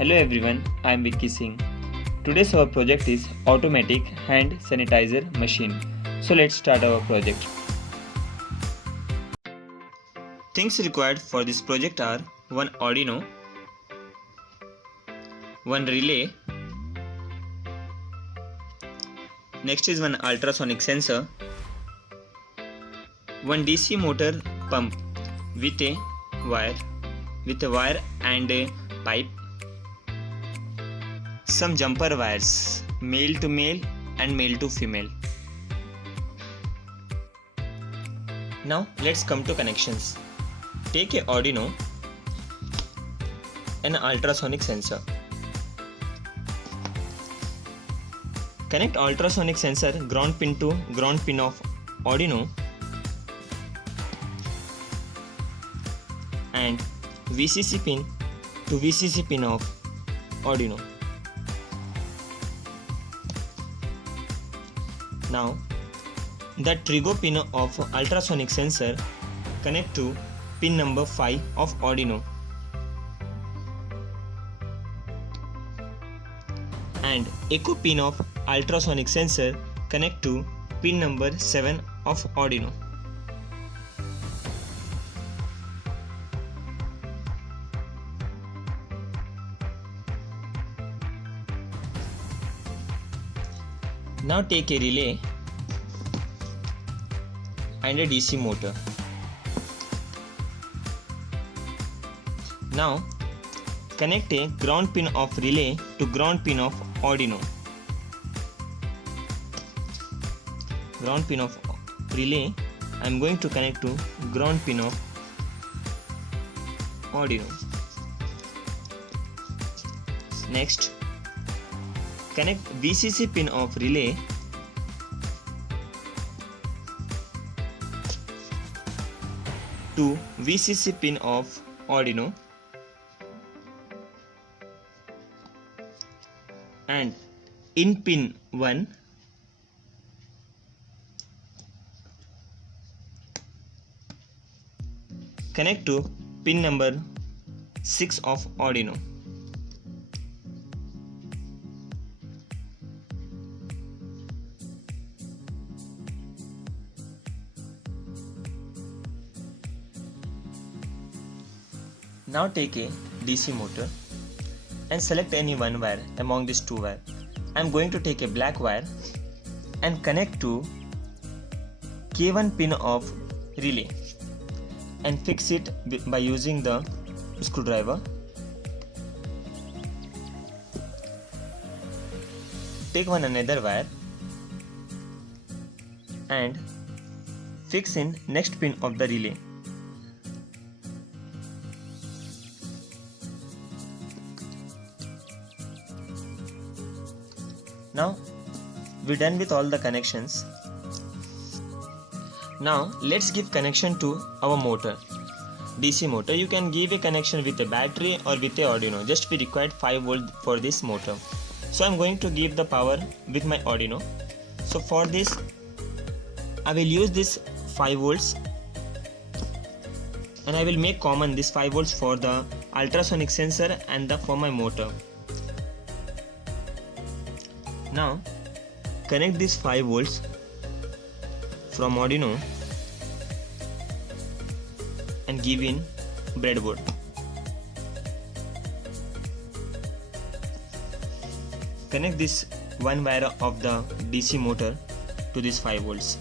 Hello everyone, I am Vicky Singh. Today's our project is automatic hand sanitizer machine. So let's start our project. Things required for this project are one Arduino, one relay, next is one ultrasonic sensor, one DC motor pump with a wire and a pipe, some jumper wires, male to male and male to female. Now let's come to connections. Take a Arduino, an ultrasonic sensor. Connect ultrasonic sensor ground pin to ground pin of Arduino and VCC pin to VCC pin of Arduino. Now the trigger pin of ultrasonic sensor connect to pin number 5 of Arduino and echo pin of ultrasonic sensor connect to pin number 7 of Arduino. Now take a relay and a DC motor. Now connect a ground pin of relay to ground pin of Arduino. Ground pin of relay I am going to connect to ground pin of Arduino. Next, connect VCC pin of relay to VCC pin of Arduino and in pin 1 connect to pin number 6 of Arduino. Now take a DC motor and select any one wire among these two wires. I am going to take a black wire and connect to K1 pin of relay and fix it by using the screwdriver. Take one another wire and fix in next pin of the relay. Now we're done with all the connections. Now let's give connection to our motor. DC motor, you can give a connection with a battery or with a Arduino. Just we required 5 volt for this motor. So I'm going to give the power with my Arduino. So for this I will use this 5 volts and I will make common this 5 volts for the ultrasonic sensor and for my motor. Now connect these 5 volts from Arduino and give in breadboard. Connect this one wire of the DC motor to this 5 volts.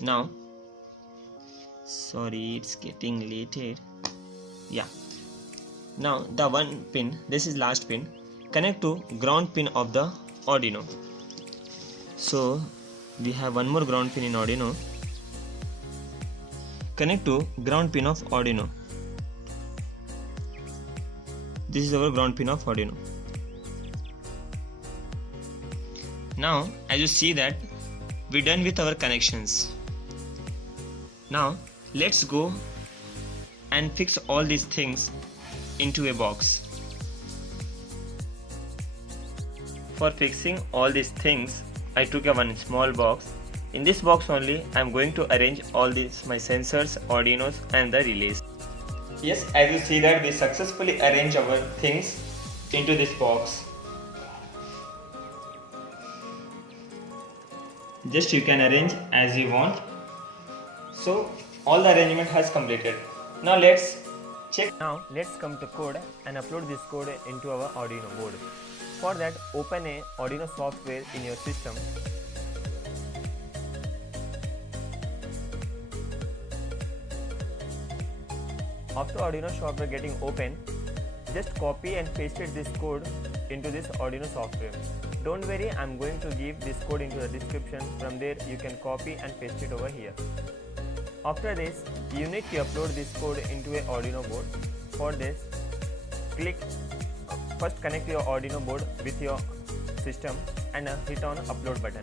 Now sorry, it's getting late here. Yeah. Now the one pin, this is last pin, connect to ground pin of the Arduino. So we have one more ground pin in Arduino. Connect to ground pin of Arduino. This is our ground pin of Arduino. Now as you see that we're done with our connections. Now let's go and fix all these things into a box. For fixing all these things, I took one small box In this box only, I am going to arrange all these my sensors, Arduinos and the relays. Yes, as you see that we successfully arrange our things into this box. Just you can arrange as you want. So all the arrangement has completed. Now let's check. Now let's come to code and upload this code into our Arduino board. For that, open a Arduino software in your system. After Arduino software getting open, just copy and paste this code into this Arduino software. Don't worry, I'm going to give this code into the description. From there you can copy and paste it over here. After this, you need to upload this code into a Arduino board. For this, first connect your Arduino board with your system and hit on upload button.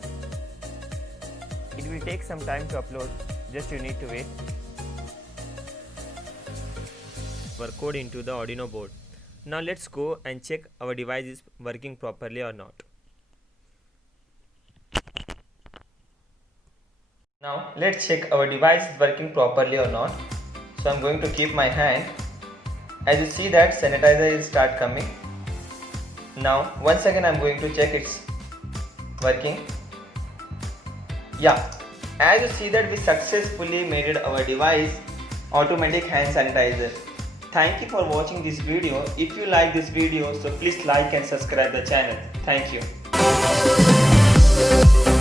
It will take some time to upload, just you need to wait. Our code into the Arduino board. Now let's go and check our device is working properly or not. Now let's check our device is working properly or not. So I'm going to keep my hand. As you see that sanitizer will start coming. Now once again I'm going to check it's working. Yeah, as you see that we successfully made our device automatic hand sanitizer. Thank you for watching this video. If you like this video, so please like and subscribe the channel. Thank you.